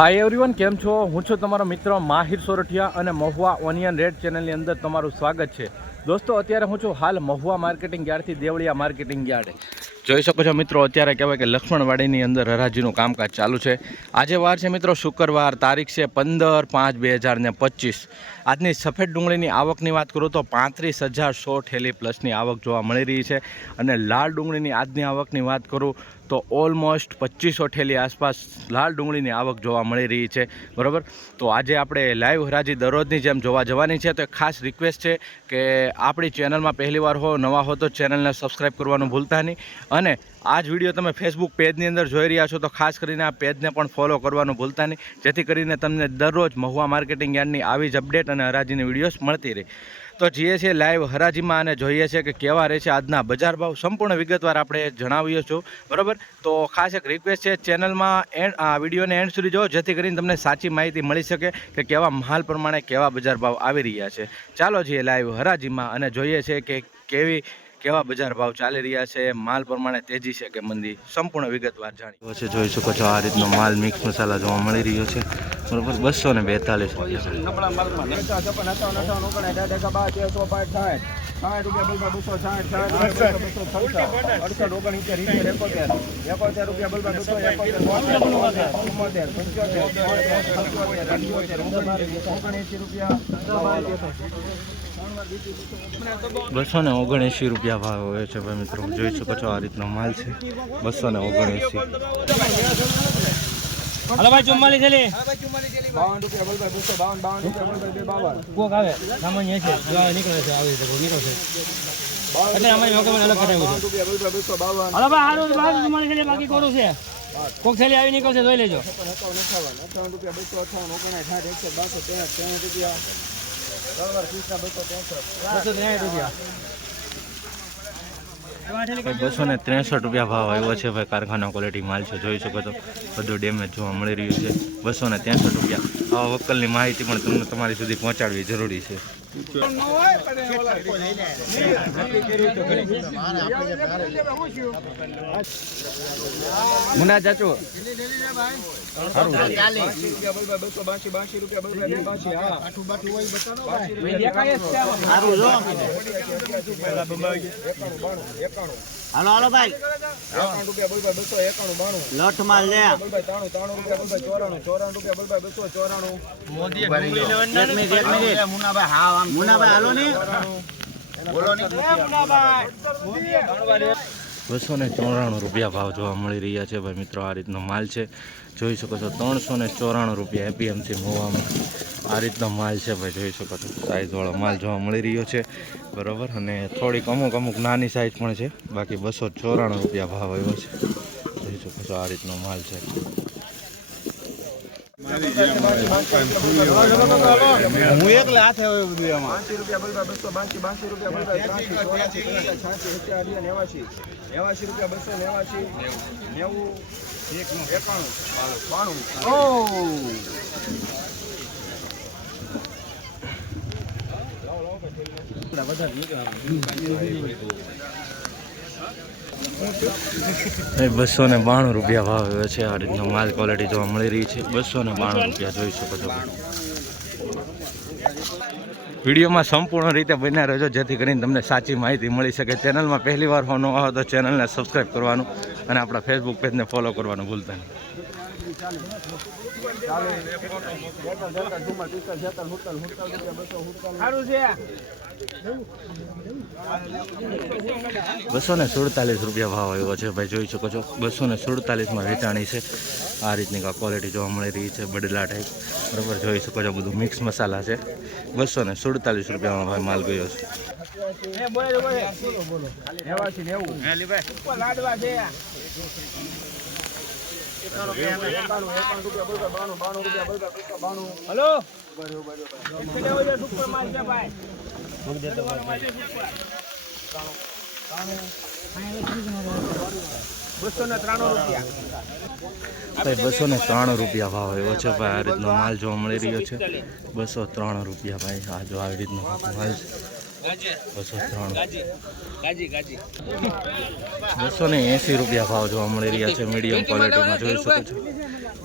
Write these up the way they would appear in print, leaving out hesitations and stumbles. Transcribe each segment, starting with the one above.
Hi everyone केम छो हूँ छूँ तमारो मित्र माहिर सोरठिया અને મહુવા ઓનિયન રેડ ચેનલની અંદર તમારું સ્વાગત છે। દોસ્તો અત્યારે હું છું હાલ મહુવા માર્કેટિંગ યાર્ડથી દેવળિયા માર્કેટિંગ યાર્ડ। જોઈ શકો છો મિત્રો અત્યારે કહેવાય કે લક્ષ્મણવાડીની અંદર હરાજીનું કામકાજ ચાલુ છે। આજે વાર છે મિત્રો શુક્રવાર, તારીખ છે 15/5/2025। આજની સફેદ ડુંગળીની આવકની વાત કરું તો 35,100 ઠેલી પ્લસની આવક જોવા મળી રહી છે। અને લાલ ડુંગળીની આજની આવકની વાત કરું તો ઓલમોસ્ટ 2500 ઠેલી આસપાસ લાલ ડુંગળીની આવક જોવા મળી રહી છે, બરાબર। તો આજે આપણે લાઈવ હરાજી દરરોજની જેમ જોવા જવાની છે। તો ખાસ રિક્વેસ્ટ છે કે આપણી ચેનલમાં પહેલીવાર હો, નવા હો તો ચેનલને સબસ્ક્રાઈબ કરવાનું ભૂલતા નહીં। અને આ જ વિડીયો તમે ફેસબુક પેજની અંદર જોઈ રહ્યા છો તો ખાસ કરીને આ પેજને પણ ફોલો કરવાનું ભૂલતા નહીં, જેથી કરીને તમને દરરોજ મહુવા માર્કેટિંગ યાર્ડની આવી જ અપડેટ અને હરાજીની વિડીયોઝ મળતી રહે। તો જઈએ છીએ લાઈવ હરાજીમાં અને જોઈએ છીએ કે કેવા રહે છે આજના બજાર ભાવ, સંપૂર્ણ વિગતવાર આપણે જણાવીએ છું, બરાબર। તો ખાસ એક રિક્વેસ્ટ છે, ચેનલમાં આ વિડીયોને એન્ડ સુધી જોવો જેથી કરીને તમને સાચી માહિતી મળી શકે કે કેવા માલ પ્રમાણે કેવા બજાર ભાવ આવી રહ્યા છે। ચાલો જઈએ લાઈવ હરાજીમાં અને જોઈએ છે કે કેવા બજાર ભાવ ચાલી રહ્યા છે, માલ પ્રમાણે તેજી છે કે મંદી, સંપૂર્ણ વિગતવાર જાણીએ છે। જોઈ શકો છો આ રીતનો માલ મિક્સ મસાલા જોવા મળી રહ્યો છે, બરોબર। 242 ₹279 ભાવ હોય છે ભાઈ મિત્રો। જોઈ શકો છો આ રીતનો માલ છે 279। हेलो भाई 44 थैली ₹52 બોલ ભાઈ 252 કોક આવે સામાન્ય છે નીકળે છે આવી રીતે નીકળશે એટલે અમારી લોકો અલગ કરાવ્યું છે ₹52 हेलो भाई હારું ભાઈ 44 થેલી બાકી કોરું છે કોક થેલી આવી નીકળશે જોઈ લેજો ₹263 ભાવ આવ્યો છે ભાઈ। કારખાના ક્વોલિટી માલ છે, જોઈ શકો તો બધું ડેમેજ જોવા મળી રહ્યું છે। ₹263 આવા વકલની માહિતી પણ તમને તમારી સુધી પહોંચાડવી જરૂરી છે। મુના ચાચુ હાલો હાલો ભાઈ લોટ માલ લે મુનાભાઈ હા મુનાભાઈ હાલો ને બોલો ને મુનાભાઈ ₹294 ભાવ જોવા મળી રહ્યા છે ભાઈ મિત્રો। આ રીતનો માલ છે, જોઈ શકો છો ₹394 એપીએમસી મહુવામાં આ રીતનો માલ છે ભાઈ। જોઈ શકો છો સાઇઝવાળો માલ જોવા મળી રહ્યો છે, બરાબર। અને થોડીક અમુક નાની સાઇઝ પણ છે, બાકી ₹294 ભાવ આવ્યો છે। જોઈ શકો છો આ રીતનો માલ છે। હું એકલા હાથે હોય બધું એમાં ₹292 ભાવ આવ્યો છે। આ રીતનો માલ ક્વોલિટી જોવા મળી રહી છે, ₹292 જોઈ શકો છો। વિડીયોમાં સંપૂર્ણ રીતે બન્યા રહેજો જેથી કરીને તમને સાચી માહિતી મળી શકે। ચેનલમાં પહેલીવાર હો, નવા હો તો ચેનલને સબસ્ક્રાઈબ કરવાનું અને આપણા ફેસબુક પેજને ફોલો કરવાનું ભૂલતા નહીં। ₹247 ભાવ આવ્યો છે ભાઈ। જોઈ શકો છો 247 વેચાણી છે। આ રીતની ક્વોલિટી જોવા મળી રહી છે, બડલા ટાઈપ, બરાબર। જોઈ શકો છો બધું મિક્સ મસાલા છે। ₹247 ભાઈ માલ ગયો છે। हेलो ₹293 ભાવ આવ્યો છે ભાઈ। આ રીતનો માલ જોવા મળી રહ્યો છે, ₹203 ભાઈ। આ જો આવી રીતનો માલ છે, 280 રૂપિયા ભાવ જોવા મળી રહ્યા છે મીડિયમ ક્વોલિટીમાં જોઈ શકો છો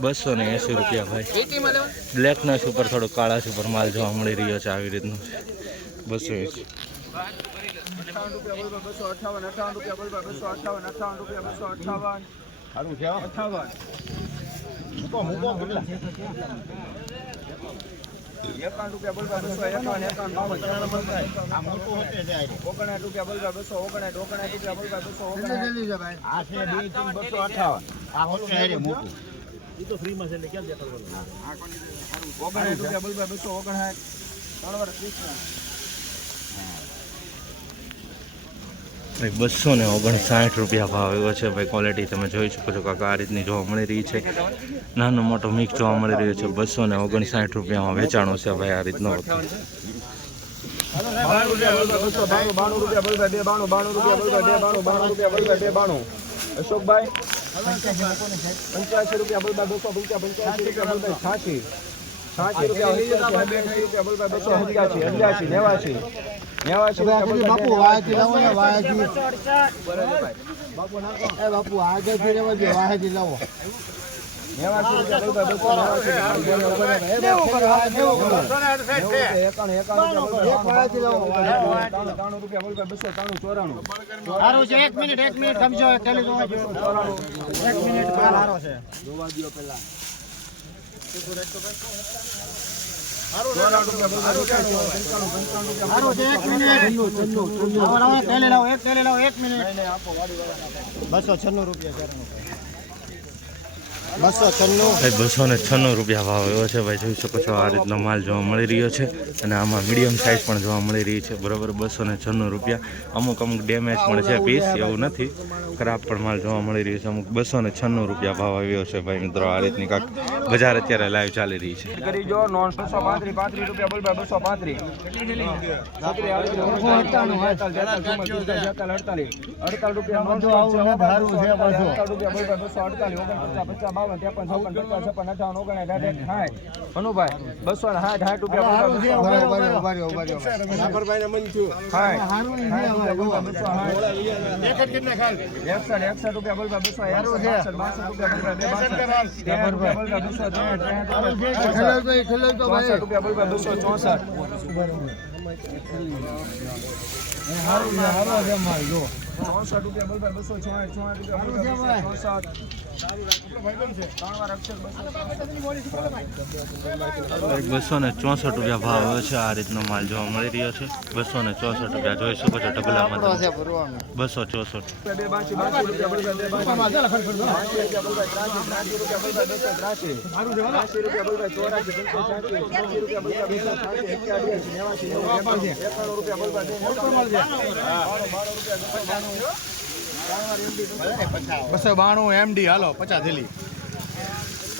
280 રૂપિયા ભાઈ બ્લેકનેસ ઉપર થોડો કાળાશ ઉપર માલ જોવા મળી રહ્યો છે આવી રીતનું 280 259 રૂપિયા ભાવ એવો છે ભાઈ ક્વોલિટી તમે જોઈ શકો છો કાકા આ રીતની જોવા મળી રહી છે નાનો મોટો મિક્સ જોવા મળી રહ્યો છે 259 રૂપિયામાં વેચાણો છે ભાઈ આ રીતનો અશોકભાઈ 85 રૂપિયા બોલબા 285 રૂપિયા 80 રૂપિયા 288 બાપુ વાયથી લાવો ને વાયથી બાપુ આગળથી રહેવા દો વાયથી લાવો 1 મિનિટ સમજો રૂપિયા ભાવ એવો છે ભાઈ જોઈ શકો છો આ રીતનો માલ જોવા મળી રહ્યો છે અને આમાં મીડિયમ સાઇઝ પણ જોવા મળી રહી છે બરોબર 296 રૂપિયા અમુક ડેમેજ પણ છે પીસ એવું નથી ખરાબ પણ માલ જોવા મળી રહ્યો છે અમુક 296 રૂપિયા ભાવ આવ્યો છે ભાઈ મિત્રો આ રીતની કાંક બજાર અત્યારે લાઈવ ચાલી રહી છે કરી જો નોન 235 રૂપિયા બોલ 264 રૂપિયા ભાવ આવ્યો છે આ રીતનો માલ જોવા મળી રહ્યો છે 264 રૂપિયા જોઈ શકો છો ઢગલામાં 292 MD હાલો 50 થેલી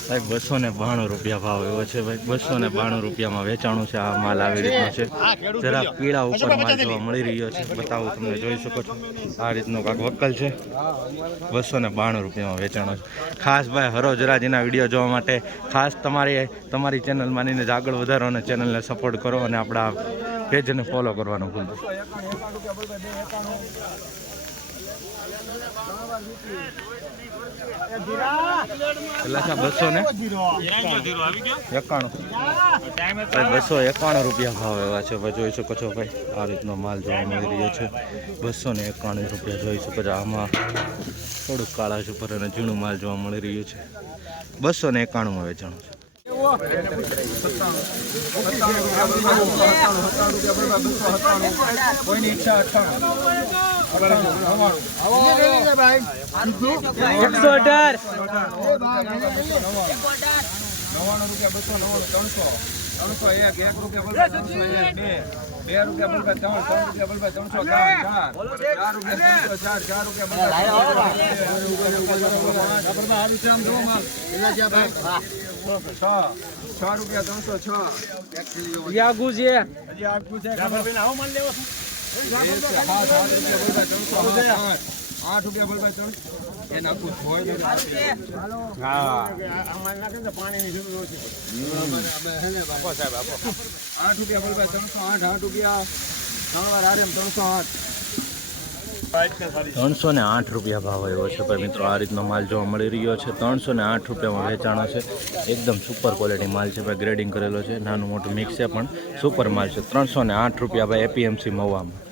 ભાઈ 292 રૂપિયા ભાવ એવો છે ભાઈ 292 રૂપિયામાં વેચાણું છે આ માલ આવી રીતનો છે જરા પીળા ઉપર માલ જોવા મળી રહ્યો છે બતાવું તમને જોઈ શકો છો આ રીતનો કાંક વક્કલ છે 292 રૂપિયામાં વેચાણો છે ખાસ ભાઈ હરોજ રાજીના વિડીયો જોવા માટે ખાસ તમારી ચેનલ માનીને જ આગળ વધારો અને ચેનલને સપોર્ટ કરો અને આપણા પેજને ફોલો કરવાનું ભૂલજો રૂપિયા ભાવ એવા છે ભાઈ જોઈ શકો છો ભાઈ આ રીતનો માલ જોવા મળી રહ્યો છે 291 રૂપિયા જોઈ શકો છો આમાં થોડુંક કાળા ઉપર અને ઝીણું માલ જોવા મળી રહ્યું છે 291 વેચાણું છે કોઈની ઈચ્છા 6 રૂપિયા 306 યાગુ છે માલ લેવો 8 રૂપિયા બોલ ભાઈ 3 એ નાખું થોય હા અમાર નાખે તો પાણીની જરૂર છે બાપો સાહેબ આપો 8 રૂપિયા બોલ ભાઈ 308 8 રૂપિયા ₹308 ભાવ આવ્યો છે ભાઈ મિત્રો. આ રીતનો માલ જોવા મળી રહ્યો છે. ₹308 વેચાણો છે. એકદમ સુપર ક્વોલિટી માલ છે ભાઈ. ગ્રેડિંગ કરેલો છે. નાનું મોટું મિક્સ છે પણ સુપર માલ છે. ₹308 ભાઈ એપીએમસી મહુવામાં.